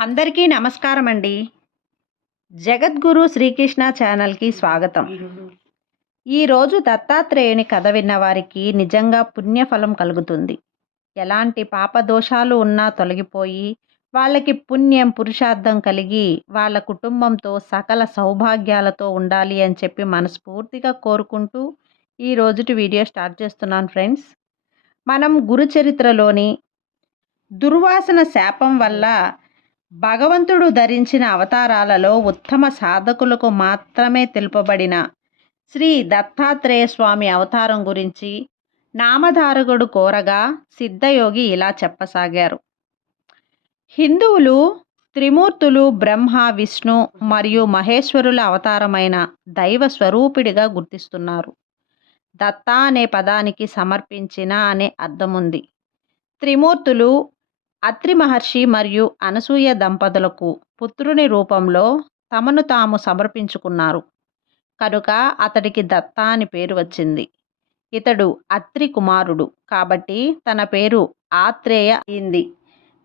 అందరికీ నమస్కారం అండి. జగద్గురు శ్రీకృష్ణ ఛానల్‌కి స్వాగతం. ఈరోజు దత్తాత్రేయుని కథ విన్న వారికి నిజంగా పుణ్యఫలం కలుగుతుంది. ఎలాంటి పాపదోషాలు ఉన్నా తొలగిపోయి, వాళ్ళకి పుణ్యం, పురుషార్థం కలిగి, వాళ్ళ కుటుంబంతో సకల సౌభాగ్యాలతో ఉండాలి అని చెప్పి మనస్ఫూర్తిగా కోరుకుంటూ ఈ రోజుటి వీడియో స్టార్ట్ చేస్తున్నాను ఫ్రెండ్స్. మనం గురు చరిత్రలోని దుర్వాసన శాపం వల్ల భగవంతుడు ధరించిన అవతారాలలో ఉత్తమ సాధకులకు మాత్రమే తెలుపబడిన శ్రీ దత్తాత్రేయ స్వామి అవతారం గురించి నామధారకుడు కోరగా సిద్ధయోగి ఇలా చెప్పసాగారు. హిందువులు త్రిమూర్తులు బ్రహ్మ, విష్ణు మరియు మహేశ్వరుల అవతారమైన దైవ స్వరూపిడిగా గుర్తిస్తున్నారు. దత్త అనే పదానికి సమర్పించిన అనే అర్థముంది. త్రిమూర్తులు అత్రి మహర్షి మరియు అనసూయ దంపతులకు పుత్రుని రూపంలో తమను తాము సమర్పించుకున్నారు కనుక అతడికి దత్త అని పేరు వచ్చింది. ఇతడు అత్రి కుమారుడు కాబట్టి తన పేరు ఆత్రేయ అయింది.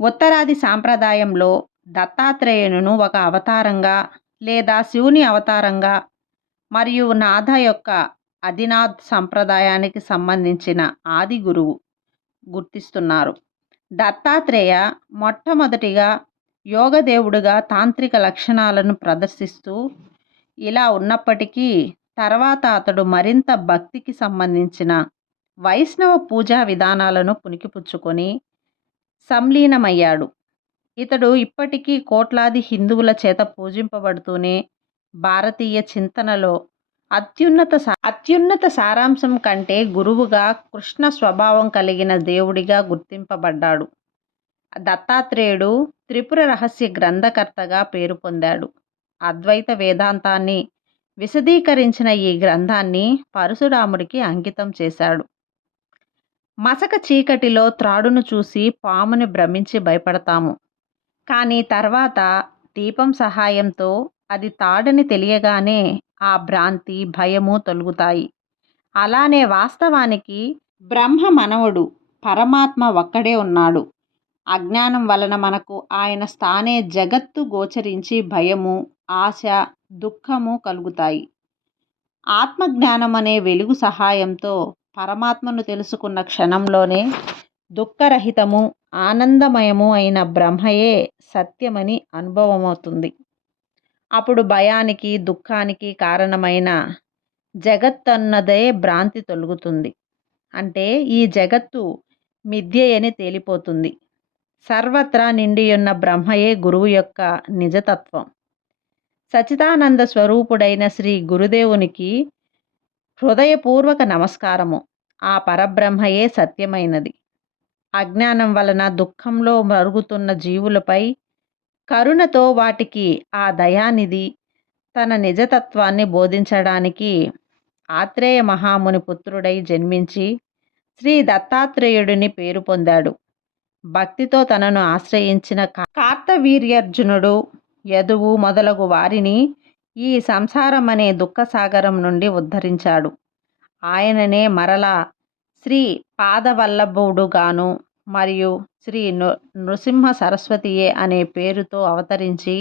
ఉత్తరాది సాంప్రదాయంలో దత్తాత్రేయును ఒక అవతారంగా లేదా శివుని అవతారంగా మరియు నాథ యొక్క అదినాథ్ సంప్రదాయానికి సంబంధించిన ఆది గురువు గుర్తిస్తున్నారు. దత్తాత్రేయ మొట్టమొదటిగా యోగదేవుడుగా తాంత్రిక లక్షణాలను ప్రదర్శిస్తూ ఇలా ఉన్నప్పటికీ తర్వాత అతడు మరింత భక్తికి సంబంధించిన వైష్ణవ పూజా విధానాలను పుణికిపుచ్చుకొని సంలీనమయ్యాడు. ఇతడు ఇప్పటికీ కోట్లాది హిందువుల చేత పూజింపబడుతూనే భారతీయ చింతనలో అత్యున్నత సారాంశం కంటే గురువుగా, కృష్ణ స్వభావం కలిగిన దేవుడిగా గుర్తింపబడ్డాడు. దత్తాత్రేయుడు త్రిపుర రహస్య గ్రంథకర్తగా పేరు పొందాడు. అద్వైత వేదాంతాన్ని విశదీకరించిన ఈ గ్రంథాన్ని పరశురాముడికి అంకితం చేశాడు. మసక చీకటిలో త్రాడును చూసి పాముని భ్రమించి భయపడతాము, కానీ తర్వాత దీపం సహాయంతో అది తాడని తెలియగానే ఆ భ్రాంతి, భయము తొలగుతాయి. అలానే వాస్తవానికి బ్రహ్మ మనవుడు, పరమాత్మ ఒక్కడే ఉన్నాడు. అజ్ఞానం వలన మనకు ఆయన స్థానే జగత్తు గోచరించి భయము, ఆశ, దుఃఖము కలుగుతాయి. ఆత్మజ్ఞానం అనే వెలుగు సహాయంతో పరమాత్మను తెలుసుకున్న క్షణంలోనే దుఃఖరహితము, ఆనందమయము అయిన బ్రహ్మయే సత్యమని అనుభవమవుతుంది. అప్పుడు భయానికి, దుఃఖానికి కారణమైన జగత్తన్నదే భ్రాంతి తొలగుతుంది. అంటే ఈ జగత్తు మిథ్యయని తేలిపోతుంది. సర్వత్రా నిండియున్న బ్రహ్మయే గురువు యొక్క నిజతత్వం. సచిదానంద స్వరూపుడైన శ్రీ గురుదేవునికి హృదయపూర్వక నమస్కారము. ఆ పరబ్రహ్మయే సత్యమైనది. అజ్ఞానం వలన దుఃఖంలో మరుగుతున్న జీవులపై కరుణతో వాటికి ఆ దయానిధి తన నిజతత్వాన్ని బోధించడానికి ఆత్రేయ మహాముని పుత్రుడై జన్మించి శ్రీ దత్తాత్రేయుడిని పేరు పొందాడు. భక్తితో తనను ఆశ్రయించిన కార్తవీర్యార్జునుడు, యదువు మొదలగు వారిని ఈ సంసారం అనే దుఃఖసాగరం నుండి ఉద్ధరించాడు. ఆయననే మరలా శ్రీ పాదవల్లభుడుగాను మరియు శ్రీ నృసింహ సరస్వతియే అనే పేరుతో అవతరించి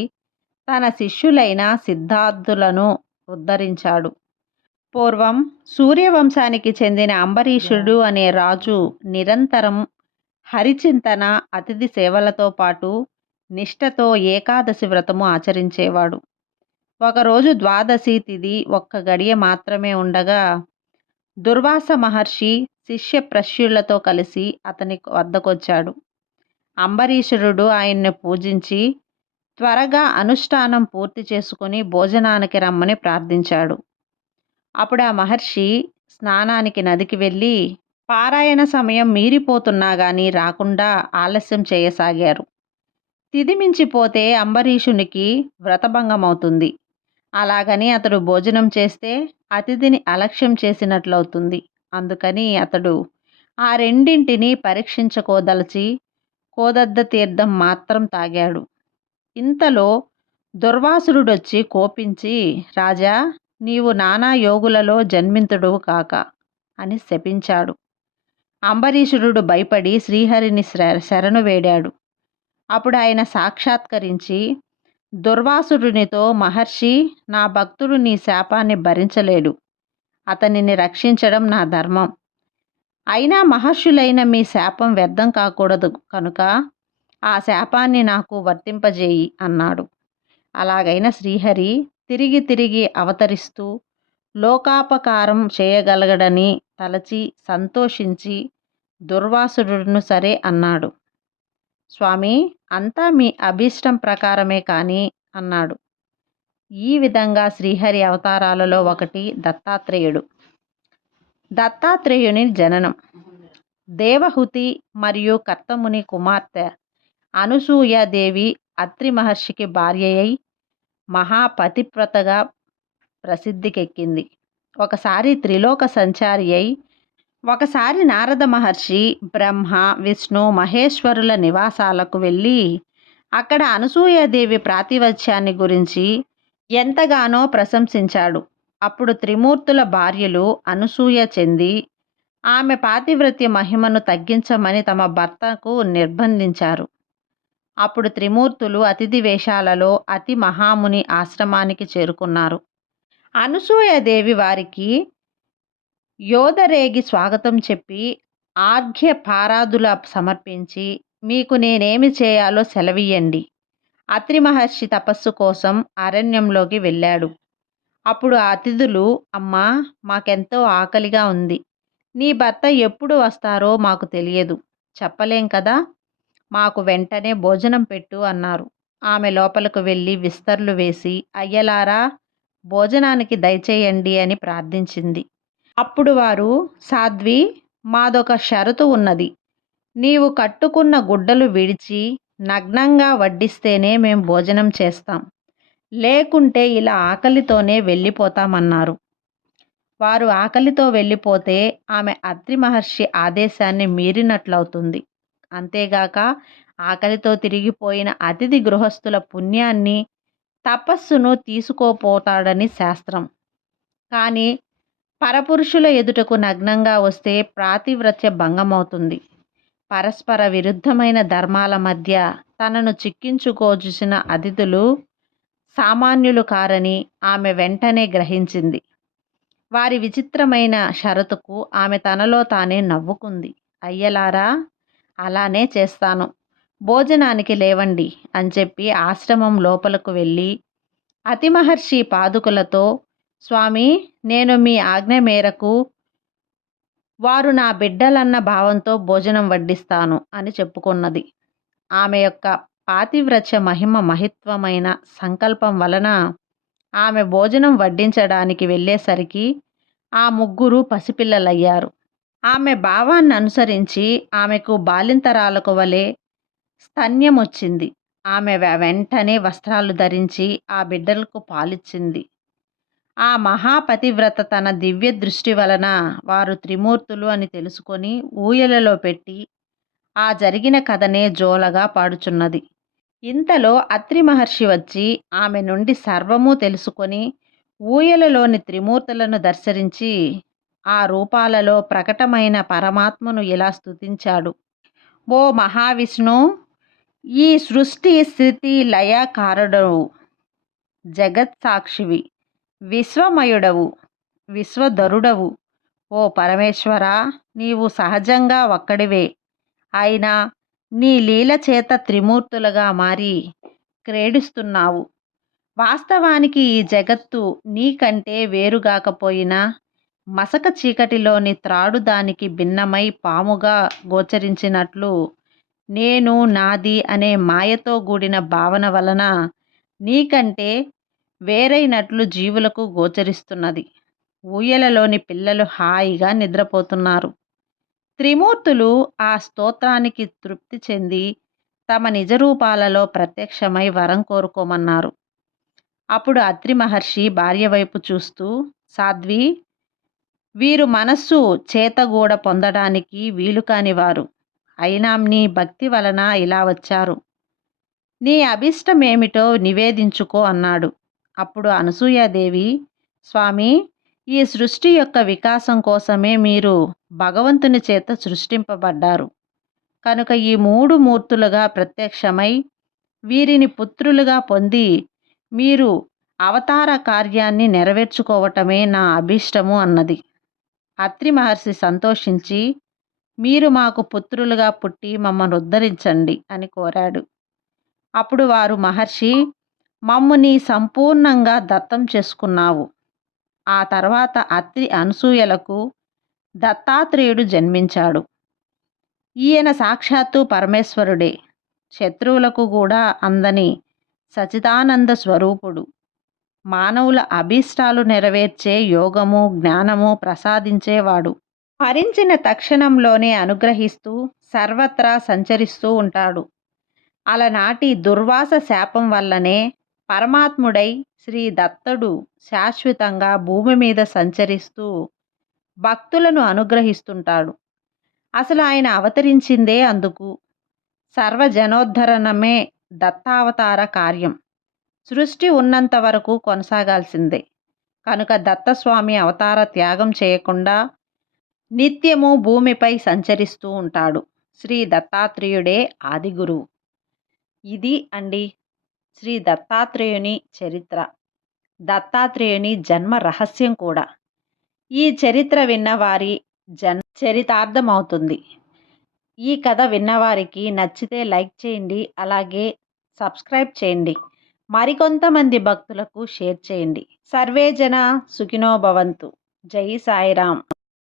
తన శిష్యులైన సిద్ధార్థులను ఉద్ధరించాడు. పూర్వం సూర్యవంశానికి చెందిన అంబరీషుడు అనే రాజు నిరంతరం హరిచింతన, అతిథి సేవలతో పాటు నిష్ఠతో ఏకాదశి వ్రతము ఆచరించేవాడు. ఒకరోజు ద్వాదశి తిథి ఒక్క గడియ మాత్రమే ఉండగా దుర్వాస మహర్షి శిష్య ప్రశ్యులతో కలిసి అతని వద్దకొచ్చాడు. అంబరీషుడు ఆయన్ని పూజించి త్వరగా అనుష్ఠానం పూర్తి చేసుకుని భోజనానికి రమ్మని ప్రార్థించాడు. అప్పుడు ఆ మహర్షి స్నానానికి నదికి వెళ్ళి పారాయణ సమయం మీరిపోతున్నా గానీ రాకుండా ఆలస్యం చేయసాగారు. తిథి మించిపోతే అంబరీషునికి వ్రతభంగమవుతుంది. అలాగని అతడు భోజనం చేస్తే అతిథిని అలక్ష్యం చేసినట్లవుతుంది. అందుకని అతడు ఆ రెండింటినీ పరీక్షించుకోదలచి కోదత్త తీర్థం మాత్రం తాగాడు. ఇంతలో దుర్వాసురుడొచ్చి కోపించి, రాజా, నీవు నానా యోగులలో జన్మింతుడువు కాక అని శపించాడు. అంబరీషుడు భయపడి శ్రీహరిని శరణు వేడాడు. అప్పుడు ఆయన సాక్షాత్కరించి దుర్వాసురునితో, మహర్షి, నా భక్తుడు నీ శాపాన్ని భరించలేడు. అతనిని రక్షించడం నా ధర్మం. అయినా మహర్షులైన మీ శాపం వ్యర్థం కాకూడదు కనుక ఆ శాపాన్ని నాకు వర్తింపజేయి అన్నాడు. అలాగైన శ్రీహరి తిరిగి తిరిగి అవతరిస్తూ లోకాపకారం చేయగలగడని తలచి సంతోషించి దుర్వాసురుడును సరే అన్నాడు. స్వామి, అంతా మీ అభీష్టం ప్రకారమే కానీ అన్నాడు. ఈ విధంగా శ్రీహరి అవతారాలలో ఒకటి దత్తాత్రేయుడు. దత్తాత్రేయుని జననం. దేవహుతి మరియు కర్తముని కుమార్తె అనసూయాదేవి అత్రి మహర్షికి భార్య అయి మహాపతివ్రతగా ప్రసిద్ధికెక్కింది. ఒకసారి త్రిలోక సంచారి అయి ఒకసారి నారద మహర్షి బ్రహ్మ, విష్ణు, మహేశ్వరుల నివాసాలకు వెళ్ళి అక్కడ అనసూయాదేవి ప్రాతివత్యాన్ని గురించి ఎంతగానో ప్రశంసించాడు. అప్పుడు త్రిమూర్తుల భార్యలు అనసూయ చెంది ఆమె పాతివ్రత్య మహిమను తగ్గించమని తమ భర్తకు నిర్బంధించారు. అప్పుడు త్రిమూర్తులు అతిథి వేషాలలో అతి మహాముని ఆశ్రమానికి చేరుకున్నారు. అనసూయాదేవి వారికి యోధరేగి స్వాగతం చెప్పి ఆర్ఘ్య పారాదుల సమర్పించి, మీకు నేనేమి చేయాలో సెలవీయండి. అత్రి మహర్షి తపస్సు కోసం అరణ్యంలోకి వెళ్ళాడు. అప్పుడు ఆ అతిథులు, అమ్మా, మాకెంతో ఆకలిగా ఉంది. నీ భర్త ఎప్పుడు వస్తారో మాకు తెలియదు, చెప్పలేం కదా, మాకు వెంటనే భోజనం పెట్టు అన్నారు. ఆమె లోపలకు వెళ్ళి విస్తర్లు వేసి, అయ్యలారా, భోజనానికి దయచేయండి అని ప్రార్థించింది. అప్పుడు వారు, సాధ్వి, మాదొక షరతు ఉన్నది. నీవు కట్టుకున్న గుడ్డలు విడిచి నగ్నంగా వడ్డిస్తేనే మేం భోజనం చేస్తాం, లేకుంటే ఇలా ఆకలితోనే వెళ్ళిపోతామన్నారు. వారు ఆకలితో వెళ్ళిపోతే ఆమె అత్రి మహర్షి ఆదేశాన్ని మీరినట్లవుతుంది. అంతేగాక ఆకలితో తిరిగిపోయిన అతిథి గృహస్థుల పుణ్యాన్ని, తపస్సును తీసుకోపోతాడని శాస్త్రం. కానీ పరపురుషుల ఎదుటకు నగ్నంగా వస్తే ప్రాతివ్రత్య భంగమవుతుంది. పరస్పర విరుద్ధమైన ధర్మాల మధ్య తనను చిక్కించుకోజూసిన అతిథులు సామాన్యులు కారని ఆమె వెంటనే గ్రహించింది. వారి విచిత్రమైన షరతుకు ఆమె తనలో తానే నవ్వుకుంది. అయ్యలారా, అలానే చేస్తాను, భోజనానికి లేవండి అని చెప్పి ఆశ్రమం లోపలకు వెళ్ళి అతి మహర్షి పాదుకులతో, స్వామి, నేను మీ ఆజ్ఞ మేరకు వారు నా బిడ్డలన్న భావంతో భోజనం వడ్డిస్తాను అని చెప్పుకున్నది. ఆమె యొక్క పాతివ్రత్య మహిమ మహిత్వమైన సంకల్పం వలన ఆమె భోజనం వడ్డించడానికి వెళ్ళేసరికి ఆ ముగ్గురు పసిపిల్లలయ్యారు. ఆమె భావాన్ని అనుసరించి ఆమెకు బాలింతరాలకు వలె స్తన్యం వచ్చింది. ఆమె వెంటనే వస్త్రాలు ధరించి ఆ బిడ్డలకు పాలిచ్చింది. ఆ మహాపతివ్రత తన దివ్య దృష్టి వలన వారు త్రిమూర్తులు అని తెలుసుకొని ఊయలలో పెట్టి ఆ జరిగిన కథనే జోలగా పాడుచున్నది. ఇంతలో అత్రి మహర్షి వచ్చి ఆమె నుండి సర్వము తెలుసుకొని ఊయలలోని త్రిమూర్తులను దర్శరించి ఆ రూపాలలో ప్రకటమైన పరమాత్మను ఇలా స్తుతించాడు. ఓ మహావిష్ణు, ఈ సృష్టి స్థితి లయకారుడవు, జగత్సాక్షివి, విశ్వమయుడవు, విశ్వధరుడవు. ఓ పరమేశ్వర, నీవు సహజంగా ఒక్కడివే, అయినా నీ లీల చేత త్రిమూర్తులుగా మారి క్రీడిస్తున్నావు. వాస్తవానికి ఈ జగత్తు నీకంటే వేరుగాకపోయినా మసక చీకటిలోని త్రాడు దానికి భిన్నమై పాముగా గోచరించినట్లు నేను, నాది అనే మాయతో కూడిన భావన వలన నీకంటే వేరైనట్లు జీవులకు గోచరిస్తున్నది. ఊయలలోని పిల్లలు హాయిగా నిద్రపోతున్నారు. త్రిమూర్తులు ఆ స్తోత్రానికి తృప్తి చెంది తమ నిజరూపాలలో ప్రత్యక్షమై వరం కోరుకోమన్నారు. అప్పుడు అత్రి మహర్షి భార్య వైపు చూస్తూ, సాధ్వి, వీరు మనస్సు చేతగూడ పొందడానికి వీలుకాని వారు, అయినా నీ భక్తి వలన ఇలా వచ్చారు. నీ అభిష్టమేమిటో నివేదించుకో అన్నాడు. అప్పుడు అనసూయాదేవి, స్వామి, ఈ సృష్టి యొక్క వికాసం కోసమే మీరు భగవంతుని చేత సృష్టింపబడ్డారు. కనుక ఈ 3 మూర్తులుగా ప్రత్యక్షమై వీరిని పుత్రులుగా పొంది మీరు అవతార కార్యాన్ని నెరవేర్చుకోవటమే నా అభీష్టము అన్నది. అత్రి మహర్షి సంతోషించి మీరు మాకు పుత్రులుగా పుట్టి మమ్మల్ని ఉద్ధరించండి అని కోరాడు. అప్పుడు వారు మహర్షి మమ్ము నీ సంపూర్ణంగా దత్తం చేసుకున్నావు. ఆ తర్వాత అత్రి అనసూయలకు దత్తాత్రేయుడు జన్మించాడు. ఈయన సాక్షాత్తు పరమేశ్వరుడే. శత్రువులకు కూడా అందని సచిదానంద స్వరూపుడు. మానవుల అభీష్టాలు నెరవేర్చే యోగము జ్ఞానము ప్రసాదించేవాడు. హరించిన తక్షణంలోనే అనుగ్రహిస్తూ సర్వత్రా సంచరిస్తూ ఉంటాడు. అలనాటి దుర్వాస శాపం వల్లనే పరమాత్ముడై శ్రీ దత్తుడు శాశ్వతంగా భూమి మీద సంచరిస్తూ భక్తులను అనుగ్రహిస్తుంటాడు. అసలు ఆయన అవతరించిందే అందుకు. సర్వజనోద్ధరణమే దత్తావతార కార్యం. సృష్టి ఉన్నంత వరకు కొనసాగాల్సిందే. కనుక దత్తస్వామి అవతార త్యాగం చేయకుండా నిత్యము భూమిపై సంచరిస్తూ ఉంటాడు. శ్రీ దత్తాత్రేయుడే ఆది గురువు. ఇది అండి శ్రీ దత్తాత్రేయుని చరిత్ర. దత్తాత్రేయుని జన్మ రహస్యం కూడా. ఈ చరిత్ర విన్నవారి చరితార్థమవుతుంది. ఈ కథ విన్నవారికి నచ్చితే లైక్ చేయండి, అలాగే సబ్స్క్రైబ్ చేయండి, మరికొంతమంది భక్తులకు షేర్ చేయండి. సర్వే జన సుఖినో భవంతు. జై సాయిరామ్.